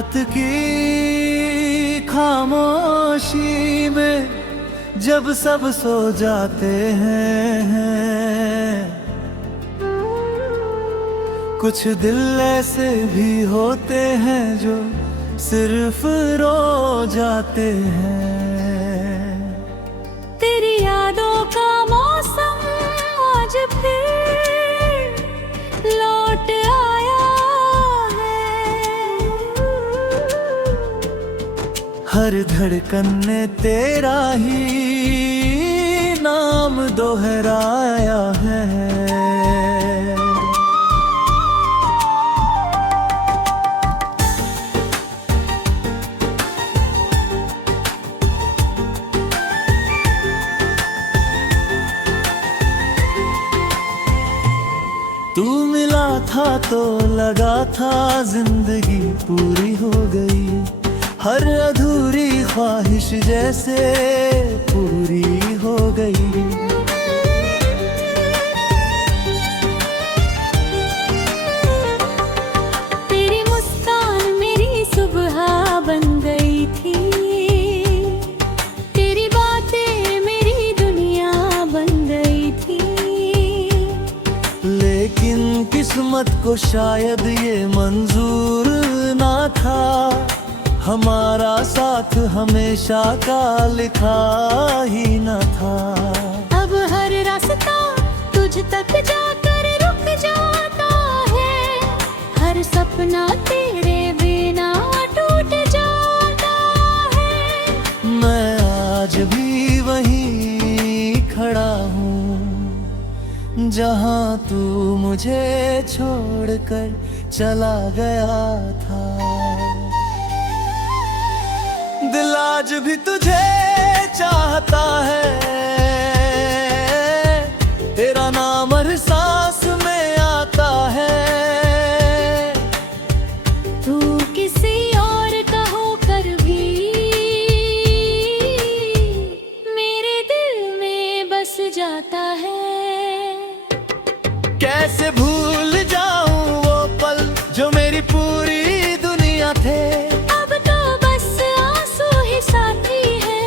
रात की खामोशी में जब सब सो जाते हैं, कुछ दिल ऐसे भी होते हैं जो सिर्फ रो जाते हैं। तेरी यादों का मौसम आज फिर लौट आया है। हर धड़कन ने तेरा ही नाम दोहराया है। तू मिला था तो लगा था जिंदगी पूरी हो गई, हर अधूरी ख्वाहिश जैसे पूरी हो गई। तेरी मुस्कान मेरी सुबह बन गई थी, तेरी बातें मेरी दुनिया बन गई थी। लेकिन किस्मत को शायद ये मंजूर ना था, हमारा साथ हमेशा का लिखा ही न था। अब हर रास्ता तुझ तक जाकर रुक जाता है, हर सपना तेरे बिना टूट जाता है। मैं आज भी वहीं खड़ा हूँ जहाँ तू मुझे छोड़कर चला गया था। दिल आज भी तुझे चाहता है, तेरा नाम हर सांस में आता है। तू किसी और का होकर भी मेरे दिल में बस जाता है। कैसे भूल जाऊं वो पल जो मेरी पूरी दुनिया थे। अब तो बस आंसू ही साथी है,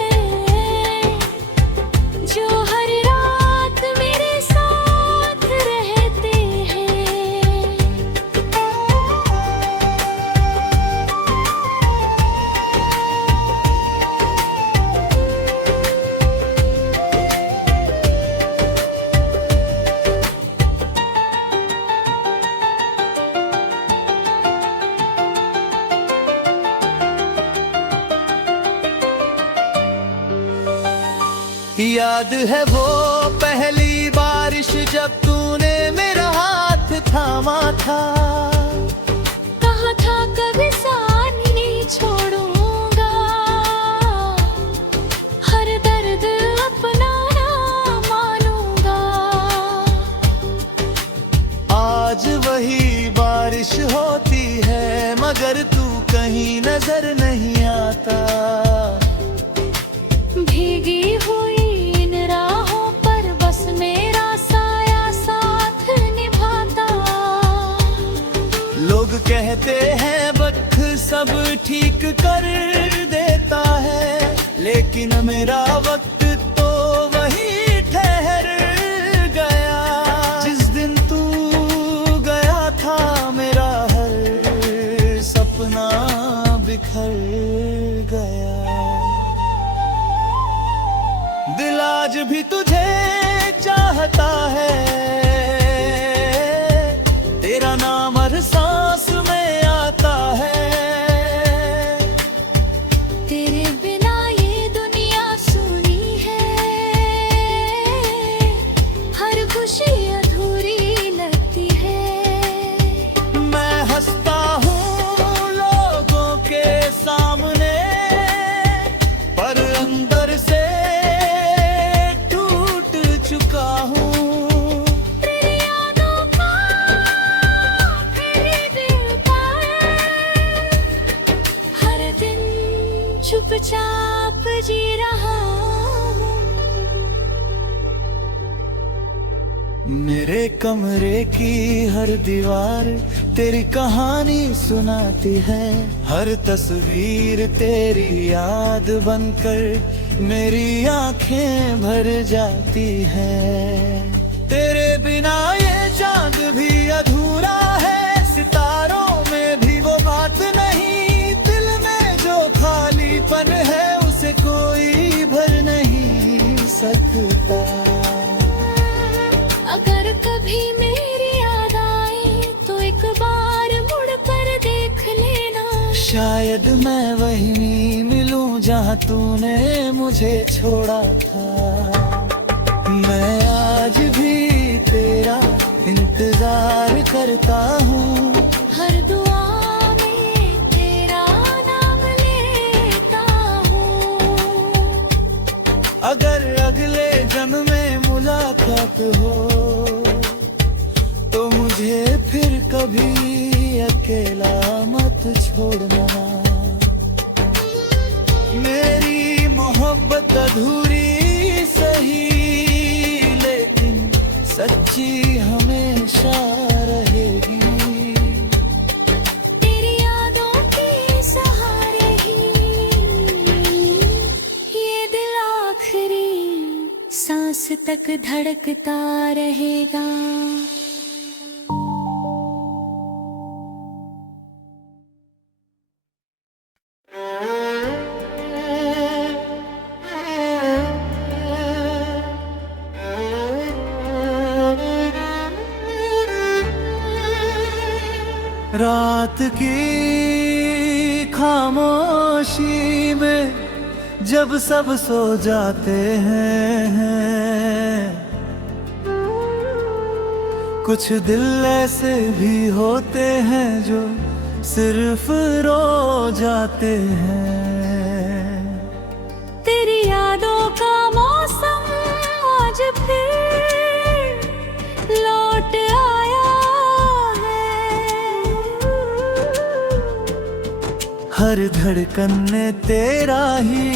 जो हर रात मेरे साथ रहते हैं। याद है वो पहली बारिश जब तूने मेरा हाथ थामा था। कहा था कभी साथ नहीं छोड़ूंगा, हर दर्द अपना ना मानूंगा। आज वही बारिश होती है मगर तू कहीं नजर नहीं आता। भीगी हुई इन राहों पर बस मेरा साया साथ निभाता। लोग कहते हैं वक्त सब ठीक कर देता है, लेकिन मेरा वक्त तो वही ठहर गया। जिस दिन तू गया था मेरा हर सपना बिखर गया। दिल आज भी तुझे चाहता है, तेरा नाम हर सांस में आता है। तेरे बिना ये दुनिया सूनी है, हर खुशी अधूरी लगती है। मैं हंसता हूँ लोगों के सामने, पर अंदर से चुका हूँ। तेरी यादों का फिर दिल पर हर दिन चुपचाप जी रहा हूँ। मेरे कमरे की हर दीवार तेरी कहानी सुनाती है, हर तस्वीर तेरी याद बनकर मेरी आंखें भर जाती है। तेरे बिना ये चांद भी अधूरा है, सितारों में भी वो बात नहीं, दिल में जो खालीपन है उसे कोई भर नहीं सकता। अगर कभी मेरी याद आए तो एक बार मुड़ कर देख लेना, शायद मैं वहीं मिलूं जहां तूने मुझे छोड़ा था। मैं आज भी तेरा इंतजार करता हूँ, हर दुआ में तेरा नाम लेता हूँ। अगर अगले जन्म में मुलाकात हो तो मुझे फिर कभी अकेला मत छोड़ना। मेरी मोहब्बत अधूरी सही लेकिन सच्ची हमेशा रहेगी। तेरी यादों के सहारे ही ये दिल आखिरी सांस तक धड़कता रहेगा। रात की खामोशी में जब सब सो जाते हैं, कुछ दिल ऐसे भी होते हैं जो सिर्फ रो जाते हैं। तेरी यादों का मौसम आज फिर लौट आया है, हर धड़कन ने तेरा ही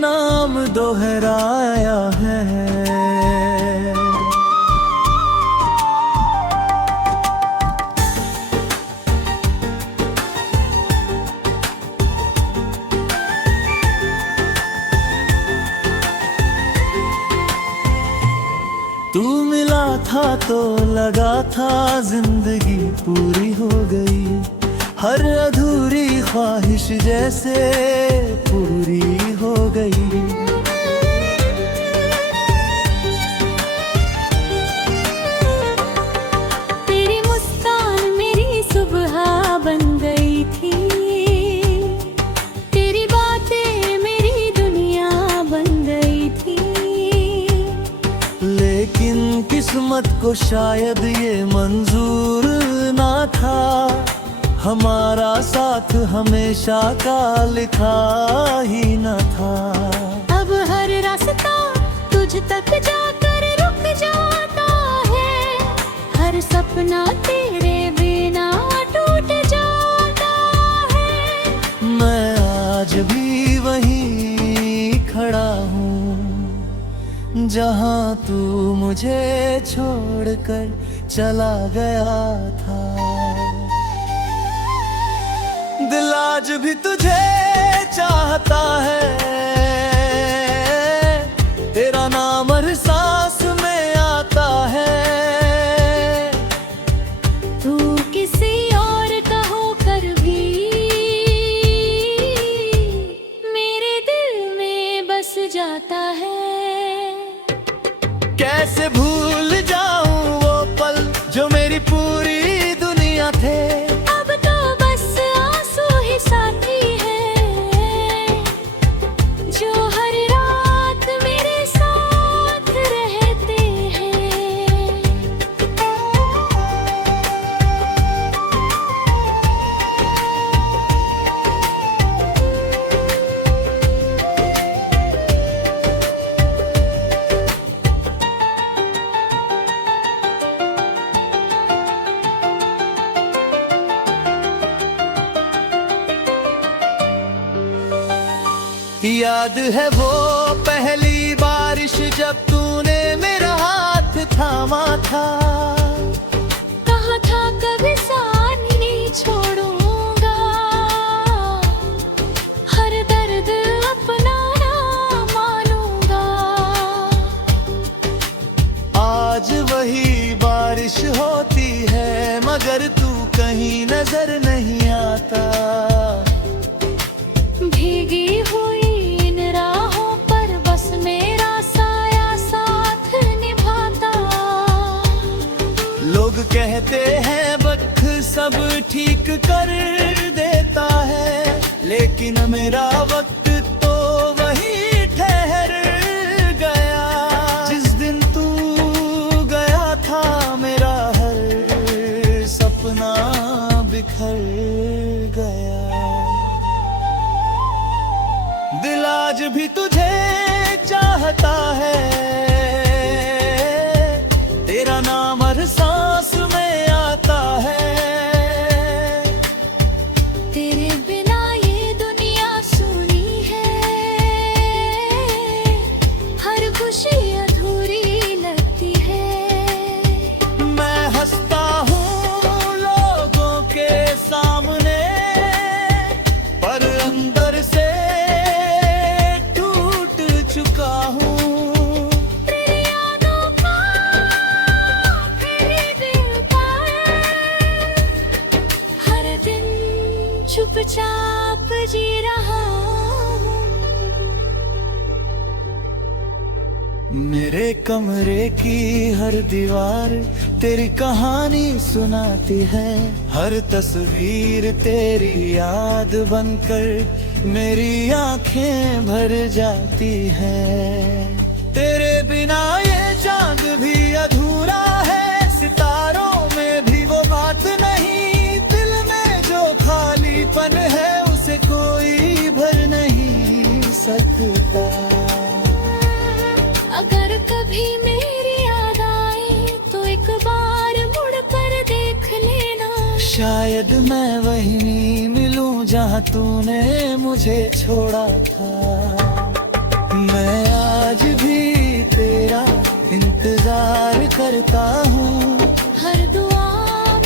नाम दोहराया है। तू मिला था तो लगा था जिंदगी पूरी हो गई, हर अधूरी ख्वाहिश जैसे पूरी हो गई। तेरी मुस्कान मेरी सुबह बन गई थी, तेरी बातें मेरी दुनिया बन गई थी। लेकिन किस्मत को शायद ये मंजूर ना था, हमारा साथ हमेशा का लिखा ही न था। अब हर रास्ता तुझ तक जाकर रुक जाता है, हर सपना तेरे बिना टूट जाता है। मैं आज भी वहीं खड़ा हूँ जहाँ तू मुझे छोड़कर चला गया था। दिल आज भी तुझे चाहता है, तेरा नाम हर सांस में आता है। तू किसी और का होकर भी मेरे दिल में बस जाता है। कैसे भूल जाऊं वो पल जो मेरी पूरी दुनिया थे। अब तो बस आंसू ही साथी है, जो हर रात मेरे साथ रहते हैं। याद है वो पहली बारिश जब तूने मेरा हाथ थामा था। कहा था कभी साथ नहीं छोड़ूंगा, हर दर्द अपना ना मानूंगा। आज वही बारिश होती है मगर तू कहीं नजर नहीं आता। भीगी हुई इन राहों पर बस मेरा साया साथ निभाता। लोग कहते हैं वक्त सब ठीक कर देता है, लेकिन मेरा वक्त तो वही ठहर गया। जिस दिन तू गया था मेरा हर सपना बिखर गया। दिल आज भी तुझे चाहता है, तेरा नाम हर सांस में आता है। तेरे बिना ये दुनिया सुनी है, हर खुशी अधूरी लगती है। मैं हंसता हूँ लोगों के सामने, पर अंदर से चुका हूँ। तेरी यादों का फिर दिल पर हर दिन चुपचाप जी रहा हूँ। मेरे कमरे की हर दीवार तेरी कहानी सुनाती है। हर तस्वीर तेरी याद बनकर मेरी आंखें भर जाती है। तेरे बिना ये चांद भी अधूरा है, सितारों में भी वो बात नहीं। दिल में जो खालीपन है उसे कोई भर नहीं सकता। अगर कभी मेरी याद आए तो एक बार मुड़ कर देख लेना। शायद मैं वहीं नहीं मिलूं जहां तूने मुझे छोड़ा था। मैं आज भी तेरा इंतजार करता हूँ, हर दुआ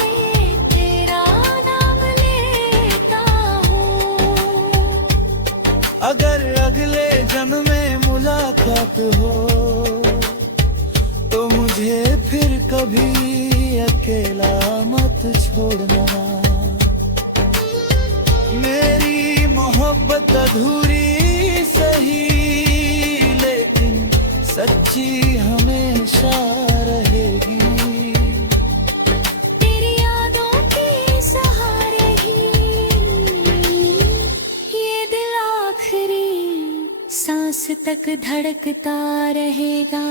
में तेरा नाम लेता हूँ। अगर अगले जन्म में मुलाकात हो तो मुझे फिर कभी अकेला मत छोड़ना। मेरी मोहब्बत अधूरी सही लेकिन सच्ची हमेशा रहेगी। तेरी यादों के सहारे ही ये दिल आखिरी सांस तक धड़कता रहेगा।